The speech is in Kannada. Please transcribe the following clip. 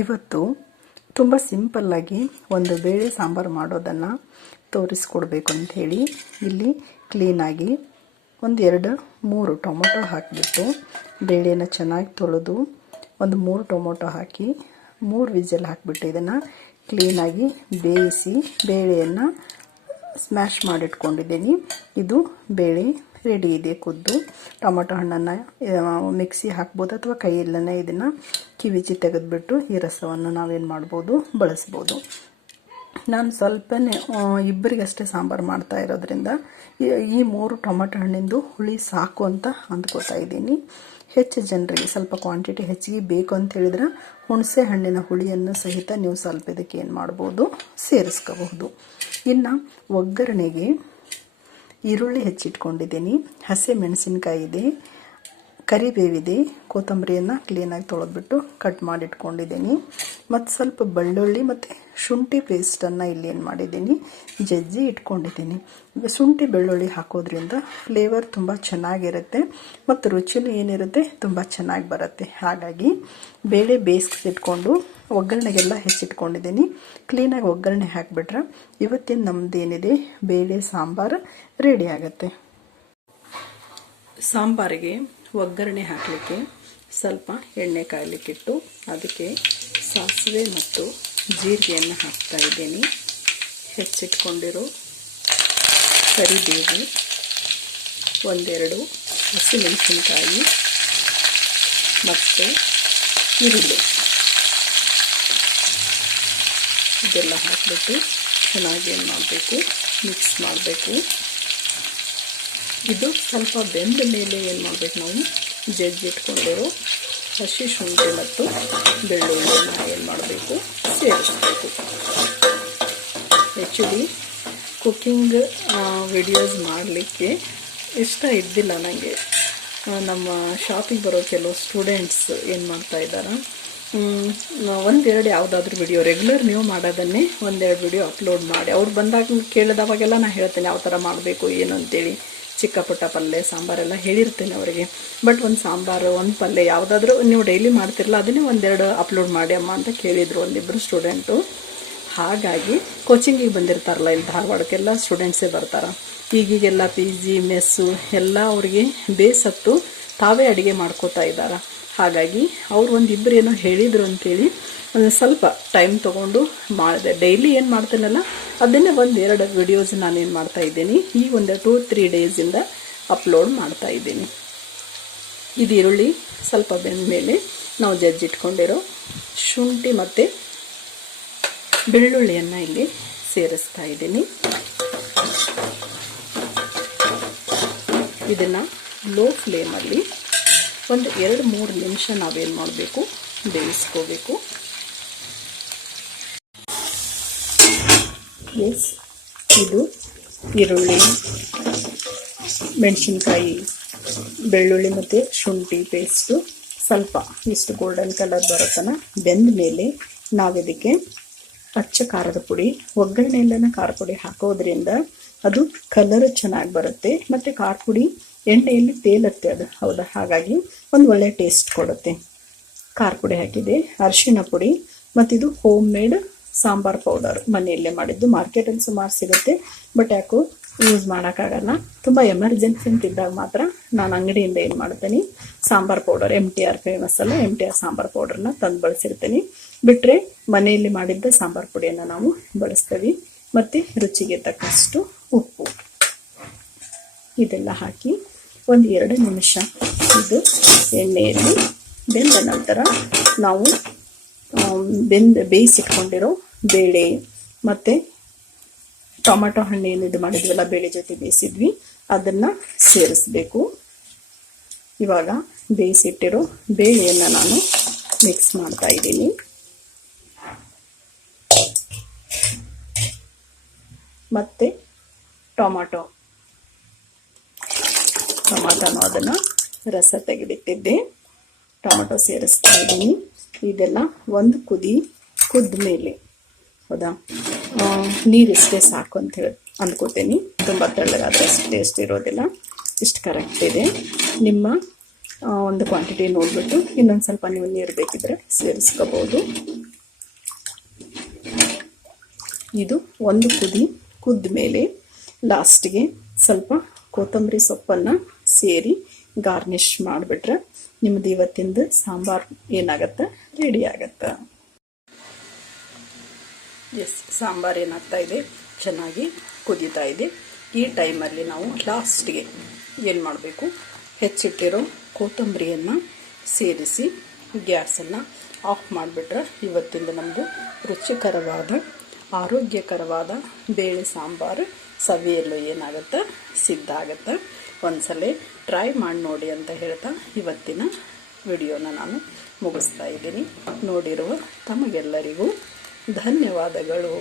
ಇವತ್ತು ತುಂಬ ಸಿಂಪಲ್ಲಾಗಿ ಒಂದು ಬೇಳೆ ಸಾಂಬಾರು ಮಾಡೋದನ್ನು ತೋರಿಸ್ಕೊಡ್ಬೇಕು ಅಂಥೇಳಿ ಇಲ್ಲಿ ಕ್ಲೀನಾಗಿ ಒಂದು 2-3 ಟೊಮೊಟೊ ಹಾಕಿಬಿಟ್ಟು ಬೇಳೆನ ಚೆನ್ನಾಗಿ ತೊಳೆದು ಒಂದು 3 ಟೊಮೊಟೊ ಹಾಕಿ 3 ವಿಜಲ್ ಹಾಕಿಬಿಟ್ಟು ಇದನ್ನು ಕ್ಲೀನಾಗಿ ಬೇಯಿಸಿ ಬೇಳೆಯನ್ನು ಸ್ಮ್ಯಾಶ್ ಮಾಡಿಟ್ಕೊಂಡಿದ್ದೀನಿ. ಇದು ಬೇಳೆ ರೆಡಿ ಇದೆ. ಕುದ್ದು ಟೊಮೊಟೊ ಹಣ್ಣನ್ನು ಮಿಕ್ಸಿ ಹಾಕ್ಬೋದು ಅಥವಾ ಕೈಯಲ್ಲೇ ಇದನ್ನು ಕಿವಿಚಿ ತೆಗೆದುಬಿಟ್ಟು ಈ ರಸವನ್ನು ನಾವೇನು ಮಾಡ್ಬೋದು, ಬಳಸ್ಬೋದು. ನಾನು ಸ್ವಲ್ಪನೇ ಇಬ್ಬರಿಗಷ್ಟೇ ಸಾಂಬಾರು ಮಾಡ್ತಾ ಇರೋದ್ರಿಂದ ಈ 3 ಟೊಮೊಟೊ ಹಣ್ಣಿಂದು ಹುಳಿ ಸಾಕು ಅಂತ ಅಂದ್ಕೋತಾ ಇದ್ದೀನಿ. ಹೆಚ್ಚು ಜನರಿಗೆ ಸ್ವಲ್ಪ ಕ್ವಾಂಟಿಟಿ ಹೆಚ್ಚಿಗೆ ಬೇಕು ಅಂತ ಹೇಳಿದ್ರೆ ಹುಣಸೆ ಹಣ್ಣಿನ ಹುಳಿಯನ್ನು ಸಹಿತ ನೀವು ಸ್ವಲ್ಪ ಇದಕ್ಕೆ ಏನು ಮಾಡ್ಬೋದು, ಸೇರಿಸ್ಕೋಬಹುದು. ಇನ್ನು ಒಗ್ಗರಣೆಗೆ ಈರುಳ್ಳಿ ಹೆಚ್ಚಿಟ್ಕೊಂಡಿದ್ದೀನಿ, ಹಸಿ ಮೆಣಸಿನ್ಕಾಯಿ ಇದೆ, ಕರಿಬೇವಿದೆ, ಕೊತ್ತಂಬರಿಯನ್ನು ಕ್ಲೀನಾಗಿ ತೊಳೆದ್ಬಿಟ್ಟು ಕಟ್ ಮಾಡಿಟ್ಕೊಂಡಿದ್ದೀನಿ. ಮತ್ತು ಸ್ವಲ್ಪ ಬೆಳ್ಳುಳ್ಳಿ ಮತ್ತು ಶುಂಠಿ ಪೇಸ್ಟನ್ನು ಇಲ್ಲಿ ಏನು ಮಾಡಿದ್ದೀನಿ, ಜಜ್ಜಿ ಇಟ್ಕೊಂಡಿದ್ದೀನಿ. ಶುಂಠಿ ಬೆಳ್ಳುಳ್ಳಿ ಹಾಕೋದ್ರಿಂದ ಫ್ಲೇವರ್ ತುಂಬ ಚೆನ್ನಾಗಿರುತ್ತೆ ಮತ್ತು ರುಚಿನೂ ಏನಿರುತ್ತೆ ತುಂಬ ಚೆನ್ನಾಗಿ ಬರುತ್ತೆ. ಹಾಗಾಗಿ ಬೇಳೆ ಬೇಯಿಸಿಟ್ಕೊಂಡು ಒಗ್ಗರಣೆಗೆಲ್ಲ ಹೆಚ್ಚಿಟ್ಕೊಂಡಿದ್ದೀನಿ. ಕ್ಲೀನಾಗಿ ಒಗ್ಗರಣೆ ಹಾಕಿಬಿಟ್ರೆ ಇವತ್ತಿನ ನಮ್ಮದೇನಿದೆ ಬೇಳೆ ಸಾಂಬಾರು ರೆಡಿ ಆಗುತ್ತೆ. ಸಾಂಬಾರಿಗೆ ಒಗ್ಗರಣೆ ಹಾಕಲಿಕ್ಕೆ ಸ್ವಲ್ಪ ಎಣ್ಣೆ ಕಾಯಲಿಕ್ಕಿಟ್ಟು ಅದಕ್ಕೆ ಸಾಸಿವೆ ಮತ್ತು ಜೀರಿಗೆಯನ್ನು ಹಾಕ್ತಾ ಇದ್ದೀನಿ. ಹೆಚ್ಚಿಟ್ಕೊಂಡಿರೋ ಕರಿಬೇವು, 1-2 ಹಸಿಮೆಣಸಿನಕಾಯಿ ಮತ್ತು ಈರುಳ್ಳಿ ಇದೆಲ್ಲ ಹಾಕಿಬಿಟ್ಟು ಚೆನ್ನಾಗಿ ಏನು ಮಾಡಬೇಕು, ಮಿಕ್ಸ್ ಮಾಡಬೇಕು. ಇದು ಸ್ವಲ್ಪ ಬೆಂದ ಮೇಲೆ ಏನು ಮಾಡಬೇಕು, ನಾವು ಜಜ್ಜಿಟ್ಕೊಂಡಿರೋ ಹಸಿ ಶುಂಠಿ ಮತ್ತು ಬೆಳ್ಳುಳ್ಳಿಯನ್ನು ಏನು ಮಾಡಬೇಕು, ಸೇರಿಸಬೇಕು. ಆ್ಯಕ್ಚುಲಿ ಕುಕ್ಕಿಂಗ್ ವಿಡಿಯೋಸ್ ಮಾಡಲಿಕ್ಕೆ ಇಷ್ಟ ಇದ್ದಿಲ್ಲ ನನಗೆ. ನಮ್ಮ ಶಾಪಿಗೆ ಬರೋ ಕೆಲವು ಸ್ಟೂಡೆಂಟ್ಸ್ ಏನು ಮಾಡ್ತಾ ಇದ್ದಾರೆ, 1-2 ಯಾವುದಾದ್ರೂ ವಿಡಿಯೋ ರೆಗ್ಯುಲರ್ ನೀವು ಮಾಡೋದನ್ನೇ 1-2 ವಿಡಿಯೋ ಅಪ್ಲೋಡ್ ಮಾಡಿ ಅವ್ರು ಬಂದಾಗ ಕೇಳಿದವಾಗೆಲ್ಲ ನಾನು ಹೇಳ್ತೇನೆ ಯಾವ ಥರ ಮಾಡಬೇಕು ಏನು ಅಂತೇಳಿ. ಚಿಕ್ಕ ಪುಟ್ಟ ಪಲ್ಯ ಸಾಂಬಾರೆಲ್ಲ ಹೇಳಿರ್ತೇನೆ ಅವರಿಗೆ. ಬಟ್ ಒಂದು ಸಾಂಬಾರು ಒಂದು ಪಲ್ಯ ಯಾವುದಾದ್ರೂ ನೀವು ಡೈಲಿ ಮಾಡ್ತಿರಲ್ಲ ಅದನ್ನೇ 1-2 ಅಪ್ಲೋಡ್ ಮಾಡಿ ಅಮ್ಮ ಅಂತ ಕೇಳಿದರು ಒಂದಿಬ್ಬರು ಸ್ಟೂಡೆಂಟು. ಹಾಗಾಗಿ ಕೋಚಿಂಗಿಗೆ ಬಂದಿರ್ತಾರಲ್ಲ, ಇಲ್ಲಿ ಧಾರವಾಡಕ್ಕೆಲ್ಲ ಸ್ಟೂಡೆಂಟ್ಸೇ ಬರ್ತಾರೆ. ಈಗೀಗೆಲ್ಲ PG ಮೆಸ್ಸು ಎಲ್ಲ ಅವ್ರಿಗೆ ಬೇಸತ್ತು ತಾವೇ ಅಡುಗೆ ಮಾಡ್ಕೋತಾ ಇದ್ದಾರೆ. ಹಾಗಾಗಿ ಅವ್ರು ಒಂದಿಬ್ಬರು ಏನೋ ಹೇಳಿದರು ಅಂತೇಳಿ ಒಂದು ಸ್ವಲ್ಪ ಟೈಮ್ ತೊಗೊಂಡು ಮಾಡಿದೆ. ಡೈಲಿ ಏನು ಮಾಡ್ತೇನಲ್ಲ ಅದನ್ನೇ 1-2 ವಿಡಿಯೋಸ್ ನಾನೇನು ಮಾಡ್ತಾ ಇದ್ದೀನಿ, ಈ ಒಂದು 2-3 ಡೇಸಿಂದ ಅಪ್ಲೋಡ್ ಮಾಡ್ತಾ ಇದ್ದೀನಿ. ಇದು ಈರುಳ್ಳಿ ಸ್ವಲ್ಪ ಬೆಂದ ಮೇಲೆ ನಾವು ಜಜ್ಜಿಟ್ಕೊಂಡಿರೋ ಶುಂಠಿ ಮತ್ತು ಬೆಳ್ಳುಳ್ಳಿಯನ್ನು ಇಲ್ಲಿ ಸೇರಿಸ್ತಾ ಇದ್ದೀನಿ. ಇದನ್ನು ಲೋ ಫ್ಲೇಮಲ್ಲಿ ಒಂದು 2-3 ನಿಮಿಷ ನಾವೇನು ಮಾಡಬೇಕು, ಬೇಯಿಸ್ಕೋಬೇಕು. ಇದು ಈರುಳ್ಳಿ, ಮೆಣಸಿನ್ಕಾಯಿ, ಬೆಳ್ಳುಳ್ಳಿ ಮತ್ತು ಶುಂಠಿ ಪೇಸ್ಟು ಸ್ವಲ್ಪ ಇಷ್ಟು ಗೋಲ್ಡನ್ ಕಲರ್ ಬರೋತನ ಬೆಂದ ಮೇಲೆ ನಾವಿದಕ್ಕೆ ಅಚ್ಚ ಖಾರದ ಪುಡಿ, ಒಗ್ಗರಣೆಯಲ್ಲೇ ಖಾರ ಪುಡಿ ಹಾಕೋದ್ರಿಂದ ಅದು ಕಲರ್ ಚೆನ್ನಾಗಿ ಬರುತ್ತೆ ಮತ್ತು ಖಾರ ಪುಡಿ ಎಣ್ಣೆಯಲ್ಲಿ ತೇಲುತ್ತೆ ಅದು, ಹೌದಾ? ಹಾಗಾಗಿ ಒಂದು ಒಳ್ಳೆ ಟೇಸ್ಟ್ ಕೊಡುತ್ತೆ. ಖಾರ ಪುಡಿ ಹಾಕಿದೆ, ಅರಿಶಿಣ ಪುಡಿ ಮತ್ತು ಇದು ಹೋಮ್ ಮೇಡ್ ಸಾಂಬಾರ್ ಪೌಡರ್ ಮನೆಯಲ್ಲೇ ಮಾಡಿದ್ದು. ಮಾರ್ಕೆಟಲ್ಲಿ ಸುಮಾರು ಸಿಗುತ್ತೆ, ಬಟ್ ಯಾಕೋ ಯೂಸ್ ಮಾಡೋಕ್ಕಾಗಲ್ಲ. ತುಂಬ ಎಮರ್ಜೆನ್ಸಿ ಅಂತಿದ್ದಾಗ ಮಾತ್ರ ನಾನು ಅಂಗಡಿಯಿಂದ ಏನು ಮಾಡ್ತೀನಿ, ಸಾಂಬಾರ್ ಪೌಡರ್ MTR ಫೇಮಸ್ ಅಲ್ಲ, MTR ಸಾಂಬಾರ್ ಪೌಡರ್ನ ತಂದು ಬಳಸಿರ್ತೀನಿ. ಬಿಟ್ಟರೆ ಮನೆಯಲ್ಲಿ ಮಾಡಿದ್ದ ಸಾಂಬಾರ್ ಪುಡಿಯನ್ನು ನಾವು ಬಳಸ್ತೀವಿ. ಮತ್ತು ರುಚಿಗೆ ತಕ್ಕಷ್ಟು ಉಪ್ಪು ಇದೆಲ್ಲ ಹಾಕಿ ಒಂದು 2 ನಿಮಿಷ ಇದು ಎಣ್ಣೆಯಲ್ಲಿ ಬೆಂದ ನಂತರ ನಾವು ಬೇಯಿಸಿಟ್ಕೊಂಡಿರೋ ಬೇಳೆ ಮತ್ತು ಟೊಮೆಟೊ ಹಣ್ಣು ಏನಿದು ಮಾಡಿದ್ವಲ್ಲ ಬೇಳೆ ಜೊತೆ ಬೇಯಿಸಿದ್ವಿ ಅದನ್ನು ಸೇರಿಸ್ಬೇಕು. ಇವಾಗ ಬೇಯಿಸಿಟ್ಟಿರೋ ಬೇಳೆಯನ್ನು ನಾನು ಮಿಕ್ಸ್ ಮಾಡ್ತಾ ಇದ್ದೀನಿ. ಮತ್ತು ಟೊಮೆಟೊನೂ ಅದನ್ನು ರಸ ತೆಗೆದಿಟ್ಟಿದ್ದೆ, ಟೊಮೆಟೊ ಸೇರಿಸ್ತಾ ಇದ್ದೀನಿ. ಇದೆಲ್ಲ ಒಂದು ಕುದ್ದ ಮೇಲೆ, ಹೌದಾ, ನೀರಿಷ್ಟೇ ಸಾಕು ಅಂತ ಹೇಳಿ ಅಂದ್ಕೋತೀನಿ. ತುಂಬ ತೆಳ್ಳಗಾದರೆ ಅಷ್ಟು ಟೇಸ್ಟ್ ಇರೋದಿಲ್ಲ. ಇಷ್ಟು ಕರೆಕ್ಟ್ ಇದೆ. ನಿಮ್ಮ ಒಂದು ಕ್ವಾಂಟಿಟಿ ನೋಡಿಬಿಟ್ಟು ಇನ್ನೊಂದು ಸ್ವಲ್ಪ ನೀವು ನೀರು ಬೇಕಿದ್ರೆ ಸೇರಿಸ್ಕೋಬೋದು. ಇದು ಒಂದು ಕುದಿ ಕುದ್ದ ಮೇಲೆ ಲಾಸ್ಟಿಗೆ ಸ್ವಲ್ಪ ಕೊತ್ತಂಬರಿ ಸೊಪ್ಪನ್ನು ಸೇರಿ ಗಾರ್ನಿಷ್ ಮಾಡಿಬಿಟ್ರೆ ನಿಮ್ಮದು ಇವತ್ತಿಂದು ಸಾಂಬಾರು ಏನಾಗತ್ತೆ, ರೆಡಿ ಆಗತ್ತೆ. ಸಾಂಬಾರು ಏನಾಗ್ತಾ ಇದೆ, ಚೆನ್ನಾಗಿ ಕುದೀತಾ ಇದೆ. ಈ ಟೈಮಲ್ಲಿ ನಾವು ಲಾಸ್ಟಿಗೆ ಏನು ಮಾಡಬೇಕು, ಹೆಚ್ಚಿಟ್ಟಿರೋ ಕೊತ್ತಂಬರಿಯನ್ನು ಸೇರಿಸಿ ಗ್ಯಾಸನ್ನು ಆಫ್ ಮಾಡಿಬಿಟ್ರೆ ಇವತ್ತಿಂದ ನಮ್ಮದು ರುಚಿಕರವಾದ ಆರೋಗ್ಯಕರವಾದ ಬೇಳೆ ಸಾಂಬಾರು ಸವಿಯಲು ಏನಾಗುತ್ತೆ, ಸಿದ್ಧ ಆಗುತ್ತೆ. ಒಂದ್ಸಲ ಟ್ರೈ ಮಾಡಿ ನೋಡಿ ಅಂತ ಹೇಳ್ತಾ ಇವತ್ತಿನ ವಿಡಿಯೋನ ನಾನು ಮುಗಿಸ್ತಾ ಇದ್ದೀನಿ. ನೋಡಿರುವ ತಮಗೆಲ್ಲರಿಗೂ ಧನ್ಯವಾದಗಳು.